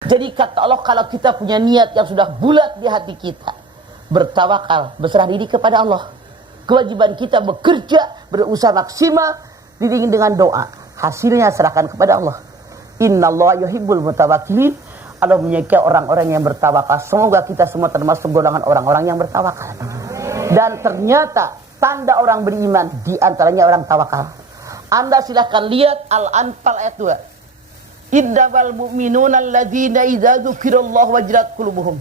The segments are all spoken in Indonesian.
Jadi kata Allah, kalau kita punya niat yang sudah bulat di hati kita, bertawakal, berserah diri kepada Allah. Kewajiban kita bekerja, berusaha maksimal, diiringi dengan doa. Hasilnya serahkan kepada Allah. Innallaha yuhibbul mutawakkilin. Allah menyukai orang-orang yang bertawakal. Semoga kita semua termasuk golongan orang-orang yang bertawakal. Dan ternyata tanda orang beriman di antaranya orang tawakal. Anda silahkan lihat Al-Anfal ayat 2. Innamal mu'minuna alladzina idza dzukirallahu wajilat qulubuhum.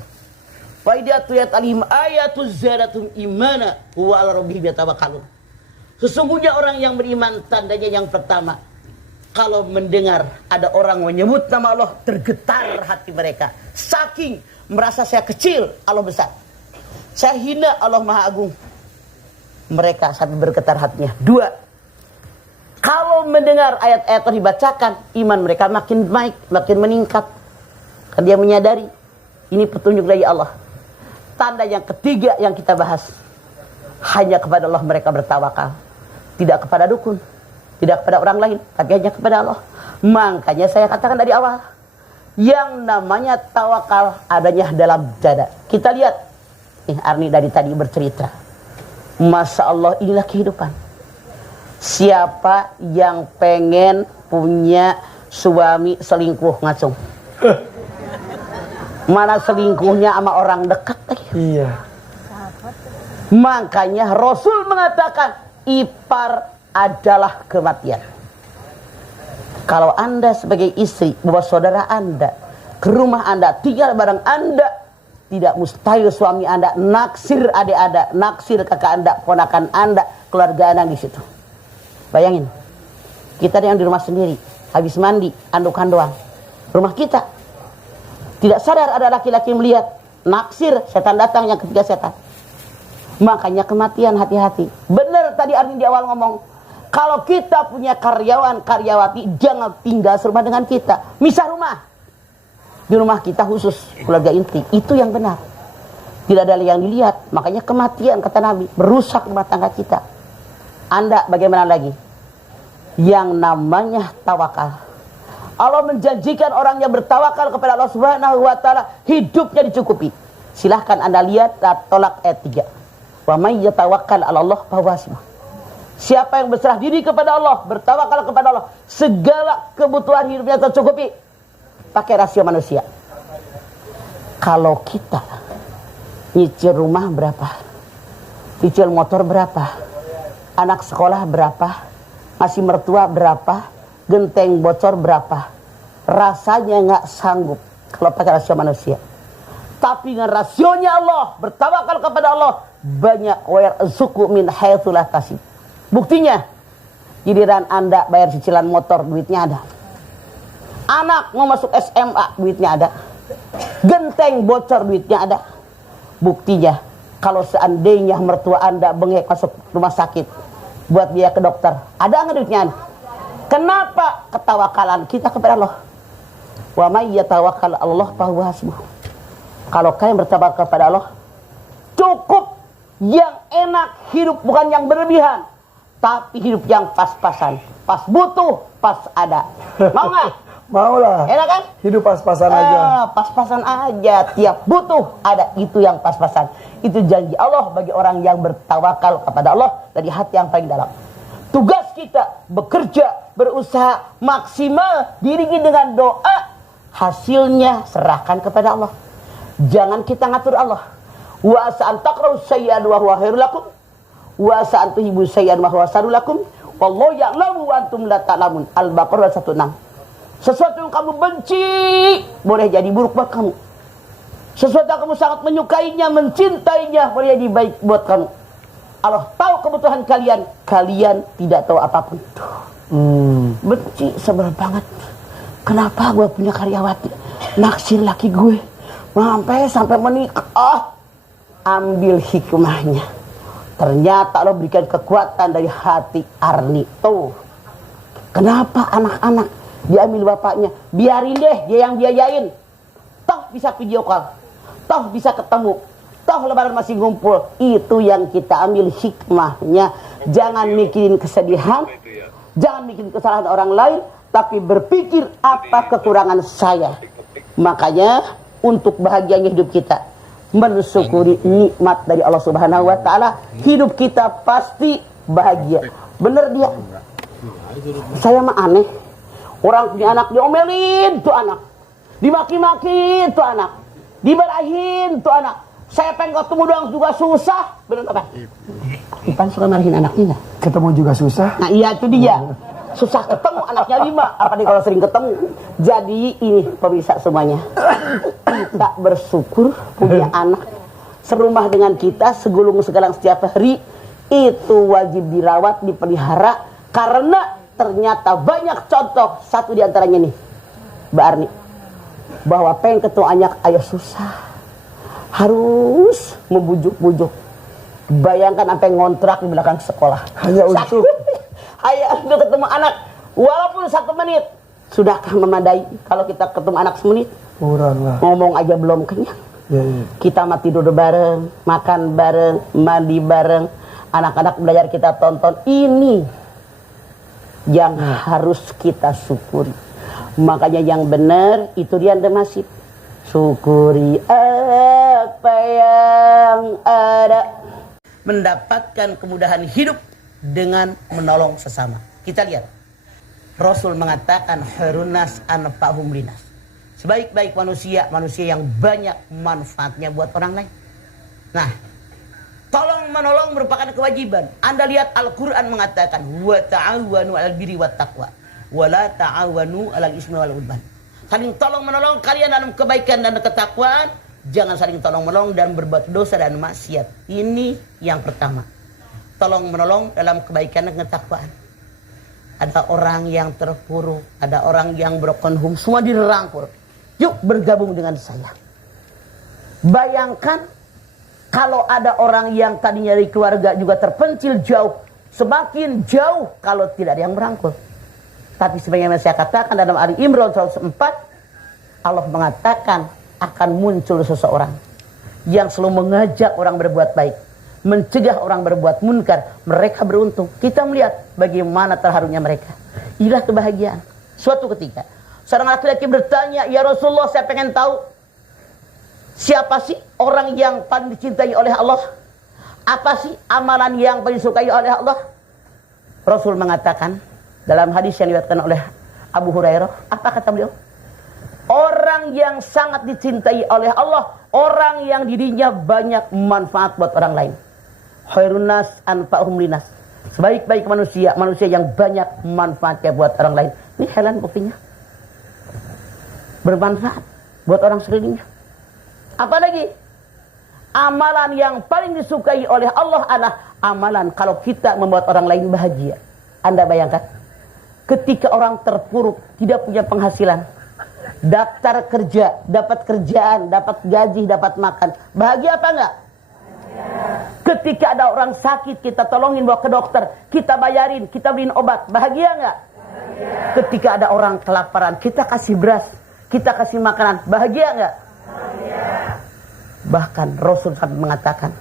Wa idza tuliyat alaihim ayatuz zadatum imana huwa 'ala rabbihim yatawakkalun. Sesungguhnya orang yang beriman tandanya yang pertama, kalau mendengar ada orang menyebut nama Allah, tergetar hati mereka. Saking merasa saya kecil, Allah besar. Saya hina, Allah Maha Agung. Mereka sampai bergetar hatinya. 2. Kalau mendengar ayat-ayat dibacakan, iman mereka makin baik, makin meningkat. Karena dia menyadari ini petunjuk dari Allah. Tanda yang ketiga yang kita bahas, hanya kepada Allah mereka bertawakal, tidak kepada dukun, tidak kepada orang lain, tapi hanya kepada Allah. Makanya saya katakan dari awal, yang namanya tawakal adanya dalam dada. Kita lihat, Arni dari tadi bercerita, Masya Allah, inilah kehidupan. Siapa yang pengen punya suami selingkuh ngacung? Mana selingkuhnya sama orang dekat lagi? Iya. Makanya Rasul mengatakan ipar adalah kematian. Kalau Anda sebagai istri bawa saudara Anda ke rumah Anda, tinggal bareng Anda, tidak mustahil suami Anda naksir adik Anda, naksir kakak Anda, ponakan Anda, keluarga Anda di situ. Bayangin, kita yang di rumah sendiri, habis mandi, andukan doang. Rumah kita, tidak sadar ada laki-laki melihat, naksir, setan datang yang ketiga setan. Makanya kematian, hati-hati. Benar tadi Arni di awal ngomong, kalau kita punya karyawan, karyawati, jangan tinggal serumah dengan kita. Misah rumah. Di rumah kita khusus, keluarga inti. Itu yang benar. Tidak ada yang dilihat. Makanya kematian, kata Nabi, merusak rumah tangga kita. Anda bagaimana lagi? Yang namanya tawakal. Allah menjanjikan orang yang bertawakal kepada Allah Subhanahu wa taala hidupnya dicukupi. Silahkan Anda lihat Tolak ayat 3. Wa may yatawakkal 'ala Allah fahuwa hasbuh. Siapa yang berserah diri kepada Allah, bertawakal kepada Allah, segala kebutuhan hidupnya tercukupi. Pakai rasio manusia. Kalau kita nyicil rumah berapa? Cicil motor berapa? Anak sekolah berapa? Masih mertua berapa? Genteng bocor berapa? Rasanya nggak sanggup kalau pakai rasio manusia. Tapi dengan rasionya Allah, bertawakal kepada Allah, banyak warzuqu min haitsu la tasib. Buktinya, giliran Anda bayar cicilan motor, duitnya ada. Anak mau masuk SMA, duitnya ada. Genteng bocor, duitnya ada. Buktinya, kalau seandainya mertua Anda bengek masuk rumah sakit buat biaya ke dokter, ada nggak duitnya? Kenapa? Ketawakalan kita kepada Allah. Wa may yatawakkal 'ala Allah fahuwa hasbuh. Kalau kalian bertawakal kepada Allah, cukup yang enak, hidup bukan yang berlebihan, tapi hidup yang pas-pasan. Pas butuh, pas ada. Mau nggak? Mau lah. Enak kan? Hidup pas-pasan aja. Pas-pasan aja. Tiap butuh ada, itu yang pas-pasan. Itu janji Allah bagi orang yang bertawakal kepada Allah dari hati yang paling dalam. Tugas kita bekerja, berusaha maksimal, diiringi dengan doa. Hasilnya serahkan kepada Allah. Jangan kita ngatur Allah. Wa sa'an takrahu sayyi'an wa huwa khairul lakum. Wa sa'an tuhibbu sayyi'an wa huwa syarrul lakum. Wallahu ya'lamu wa antum la ta'lamun. Al-Baqarah 1:6. Sesuatu yang kamu benci boleh jadi buruk buat kamu. Sesuatu yang kamu sangat menyukainya, mencintainya, boleh jadi baik buat kamu. Allah tahu kebutuhan kalian, kalian tidak tahu apapun. Benci sebel banget. Kenapa gue punya karyawati naksir laki gue sampai menikah? Ambil hikmahnya. Ternyata Allah berikan kekuatan dari hati Arni. Tuh, kenapa anak-anak diambil bapaknya? Biarin deh, dia yang biayain. Toh bisa video call, toh bisa ketemu, toh lebaran masih ngumpul. Itu yang kita ambil hikmahnya. Jangan mikirin kesedihan, jangan mikirin kesalahan orang lain, tapi berpikir apa kekurangan saya. Makanya untuk bahagianya hidup kita, mensyukuri nikmat dari Allah Subhanahu wa taala, hidup kita pasti bahagia. Bener dia. Saya mah aneh. Orang punya anak diomelin tuh anak. Dimaki-maki tuh anak. Dibarahin tuh anak. Saya pengen ketemu doang juga susah. Bener apa? Ipan suka marahin anaknya enggak? Ketemu juga susah. Nah iya itu dia. Susah ketemu, anaknya 5. Apalagi kalau sering ketemu. Jadi ini pemirsa semuanya, kita bersyukur punya anak serumah dengan kita, segulung segalang setiap hari. Itu wajib dirawat, dipelihara. Karena ternyata banyak contoh. Satu diantaranya nih, Mbak Arni, bahwa pengen ketemu anak ayah susah, harus membujuk-bujuk. Bayangkan sampai ngontrak di belakang sekolah hanya untuk ayah udah ketemu anak walaupun 1 menit. Sudahkah memadai kalau kita ketemu anak semenit? kurang lah. Ngomong aja belum kenyang. Ya, ya. Kita mah tidur bareng, makan bareng, mandi bareng, anak-anak belajar kita tonton. Ini yang harus kita syukuri. Makanya yang benar itu dia anda masih syukuri apa yang ada. Mendapatkan kemudahan hidup dengan menolong sesama. Kita lihat, Rasul mengatakan harunas anfa'hum linas. Sebaik-baik manusia, manusia yang banyak manfaatnya buat orang lain. Nah, tolong menolong merupakan kewajiban. Anda lihat Al-Quran mengatakan wa ta'awanu 'alal birri wat taqwa wa la ta'awanu 'alal ismi wal 'udwan. Saling tolong menolong kalian dalam kebaikan dan ketakwaan, jangan saling tolong menolong dan berbuat dosa dan maksiat. Ini yang pertama. Tolong menolong dalam kebaikan dan ketakwaan. Ada orang yang terpuruk, ada orang yang broken home, semua dirangkul. Yuk bergabung dengan saya. Bayangkan kalau ada orang yang tadinya dari keluarga juga terpencil jauh, semakin jauh kalau tidak ada yang merangkul. Tapi sebagaimana saya katakan dalam Ali Imran 104, Allah mengatakan akan muncul seseorang yang selalu mengajak orang berbuat baik, mencegah orang berbuat munkar. Mereka beruntung. Kita melihat bagaimana terharunya mereka. Inilah kebahagiaan. Suatu ketika seorang laki-laki bertanya, "Ya Rasulullah, saya pengen tahu siapa sih orang yang paling dicintai oleh Allah? Apa sih amalan yang paling disukai oleh Allah?" Rasul mengatakan dalam hadis yang diriwayatkan oleh Abu Hurairah, apa kata beliau? Orang yang sangat dicintai oleh Allah, orang yang dirinya banyak manfaat buat orang lain. Khairun nas anfa'hum linas. Sebaik-baik manusia, manusia yang banyak manfaatnya buat orang lain. Ini helan buktinya. Bermanfaat buat orang sekelilingnya. Apalagi amalan yang paling disukai oleh Allah adalah amalan kalau kita membuat orang lain bahagia. Anda bayangkan, ketika orang terpuruk, tidak punya penghasilan, daftar kerja, dapat kerjaan, dapat gaji, dapat makan, bahagia apa enggak? Ketika ada orang sakit, kita tolongin bawa ke dokter, kita bayarin, kita beliin obat, bahagia enggak? Ketika ada orang kelaparan, kita kasih beras, kita kasih makanan, bahagia enggak? Bahkan Rasul sampai mengatakan,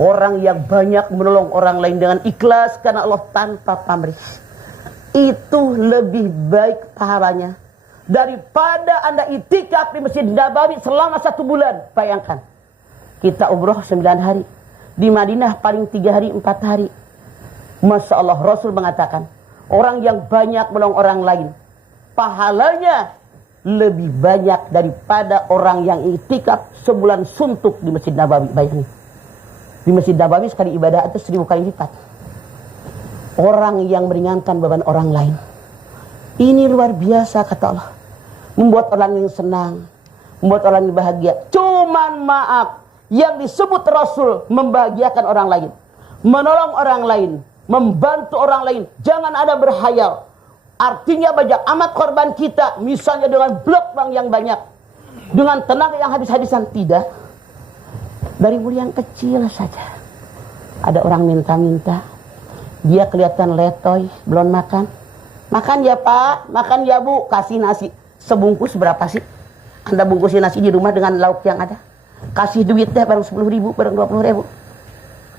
orang yang banyak menolong orang lain dengan ikhlas karena Allah tanpa pamrih, itu lebih baik pahalanya daripada Anda itikaf di Masjid Nabawi selama 1 bulan. Bayangkan, kita umroh 9 hari, di Madinah paling 3 hari 4 hari. Masya Allah, Rasul mengatakan orang yang banyak menolong orang lain pahalanya lebih banyak daripada orang yang itikaf sebulan suntuk di Masjid Nabawi. Bayangin, di Masjid Nabawi sekali ibadah itu 1000 kali lipat. Orang yang meringankan beban orang lain, ini luar biasa kata Allah. Membuat orang yang senang, membuat orang yang bahagia. Cuman maaf, yang disebut Rasul membahagiakan orang lain, menolong orang lain, membantu orang lain. Jangan ada berhayal. Artinya banyak amat korban kita, misalnya dengan blok bank yang banyak, dengan tenaga yang habis-habisan. Tidak. Dari mulai yang kecil saja. Ada orang minta-minta, dia kelihatan letoy, belum makan. Makan ya Pak, makan ya Bu, kasih nasi. Sebungkus berapa sih? Anda bungkusin nasi di rumah dengan lauk yang ada. Kasih duit deh, barang 10.000, barang 20.000.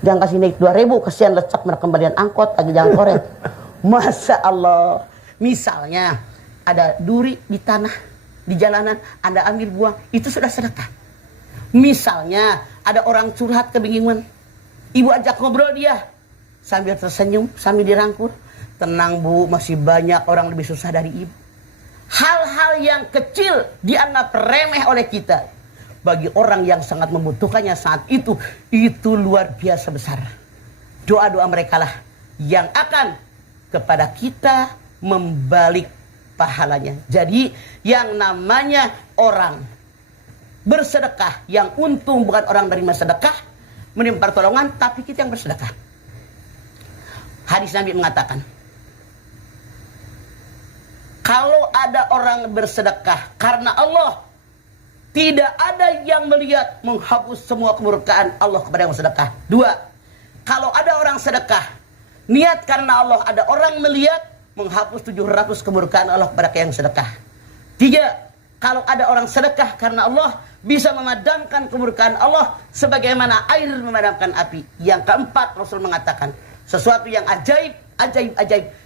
Jangan kasih naik 2.000, kesian lecak kembalian angkot, lagi jalan koret. Masya Allah. Misalnya ada duri di tanah, di jalanan, Anda ambil buang, itu sudah sedekah. Misalnya ada orang curhat kebingungan, ibu ajak ngobrol dia, sambil tersenyum, sambil dirangkul, tenang bu, masih banyak orang lebih susah dari ibu. Hal-hal yang kecil dianggap remeh oleh kita, bagi orang yang sangat membutuhkannya saat itu luar biasa besar. Doa-doa mereka lah yang akan kepada kita membalik pahalanya. Jadi yang namanya orang bersedekah, yang untung bukan orang menerima sedekah, menerima pertolongan, tapi kita yang bersedekah. Hadis Nabi mengatakan, kalau ada orang bersedekah karena Allah, tidak ada yang melihat menghapus semua kemurkaan Allah kepada yang bersedekah. 2. Kalau ada orang sedekah niat karena Allah, ada orang melihat menghapus 700 kemurkaan Allah kepada yang sedekah. 3. Kalau ada orang sedekah karena Allah, bisa memadamkan kemurkaan Allah sebagaimana air memadamkan api. Yang keempat, Rasul mengatakan sesuatu yang ajaib.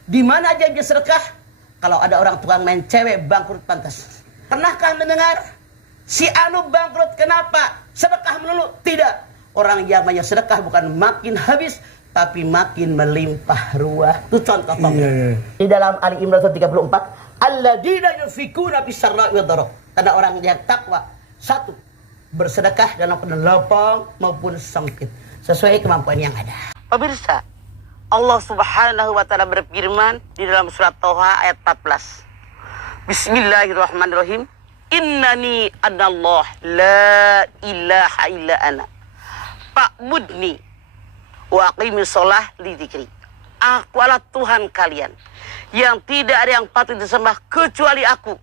Di mana ajaibnya sedekah? Kalau ada orang tukang main cewek bangkrut pantas. Pernahkah mendengar si anu bangkrut kenapa? Sedekah melulu? Tidak. Orang yang banyak sedekah bukan makin habis, tapi makin melimpah ruah. Itu contoh konkret. Di dalam Ali Imran 34, alladzina yunfikuna fis-sarra'i wad-dharra. Tanda orang yang takwa. 1. Bersedekah dalam keadaan lapang maupun sempit, sesuai kemampuan yang ada. Pemirsa, Allah Subhanahu wa taala berfirman di dalam surat Thaha ayat 14. Bismillahirrahmanirrahim. Innani anallah la ilaha illa ana. Fa'budni wa aqimis shalah li dzikri. Aku adalah Tuhan kalian yang tidak ada yang patut disembah kecuali aku.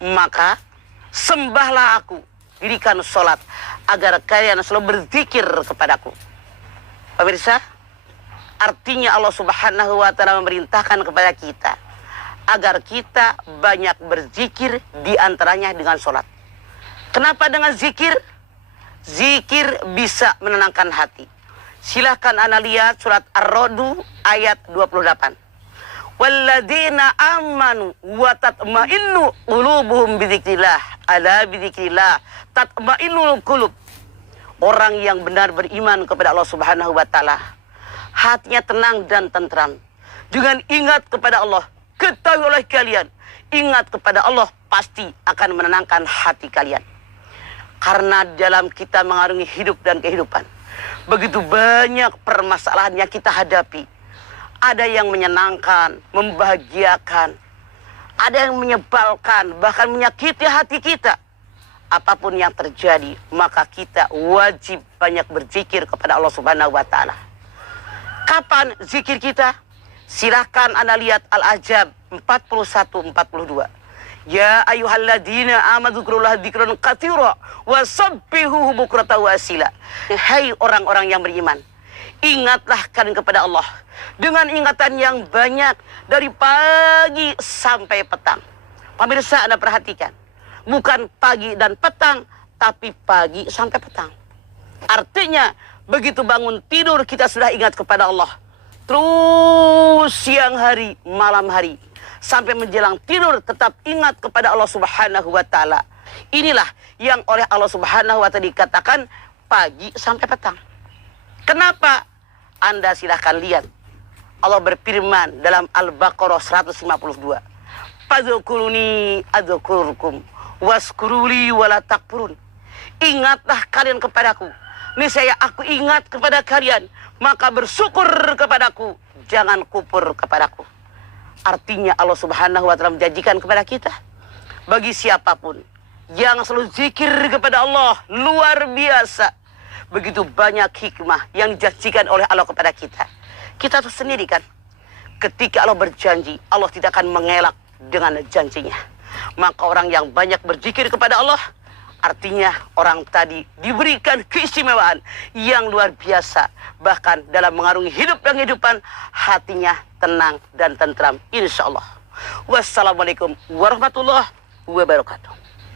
Maka sembahlah aku, dirikan sholat agar kalian selalu berzikir kepadaku. Pemirsa, artinya Allah Subhanahu wa taala memerintahkan kepada kita agar kita banyak berzikir, di antaranya dengan sholat. Kenapa dengan zikir? Zikir bisa menenangkan hati. Silahkan Anda lihat surat Ar-Ra'd ayat 28. Walladzina amanu wa tatma'innu qulubuhum bidzikrillah. Ala bidzikrillah tatma'innul qulub. Orang yang benar beriman kepada Allah Subhanahu wa taala, hatinya tenang dan tentram. Dengan ingat kepada Allah, ketahui oleh kalian, ingat kepada Allah pasti akan menenangkan hati kalian. Karena dalam kita mengarungi hidup dan kehidupan, begitu banyak permasalahan yang kita hadapi. Ada yang menyenangkan, membahagiakan, ada yang menyebalkan, bahkan menyakiti hati kita. Apapun yang terjadi, maka kita wajib banyak berzikir kepada Allah Subhanahu wa taala. Kapan zikir kita? Silahkan Anda lihat Al-Ahzab 41-42. Ya ayyuhalladzina amanu dzkurullaha dzikran katsira wasabbihuhu bukratan wa asila. Hai orang-orang yang beriman, ingatlah kalian kepada Allah dengan ingatan yang banyak dari pagi sampai petang. Pemirsa, Anda perhatikan, bukan pagi dan petang, tapi pagi sampai petang. Artinya begitu bangun tidur kita sudah ingat kepada Allah. Terus siang hari, malam hari, sampai menjelang tidur tetap ingat kepada Allah Subhanahu wa taala. Inilah yang oleh Allah Subhanahu wa taala dikatakan pagi sampai petang. Kenapa? Anda silahkan lihat. Allah berfirman dalam Al-Baqarah 152. Fadzukuruni adzkurkum waskuruli wala takfurun. Ingatlah kalian kepadaku, niscaya aku ingat kepada kalian, maka bersyukur kepadaku, jangan kufur kepadaku. Artinya Allah Subhanahu wa taala menjanjikan kepada kita, bagi siapapun yang selalu zikir kepada Allah, luar biasa. Begitu banyak hikmah yang dijanjikan oleh Allah kepada kita. Kita tahu sendiri kan, ketika Allah berjanji, Allah tidak akan mengelak dengan janjinya. Maka orang yang banyak berzikir kepada Allah, artinya orang tadi diberikan keistimewaan yang luar biasa. Bahkan dalam mengarungi hidup dan kehidupan, hatinya tenang dan tentram, insya Allah. Wassalamualaikum warahmatullahi wabarakatuh.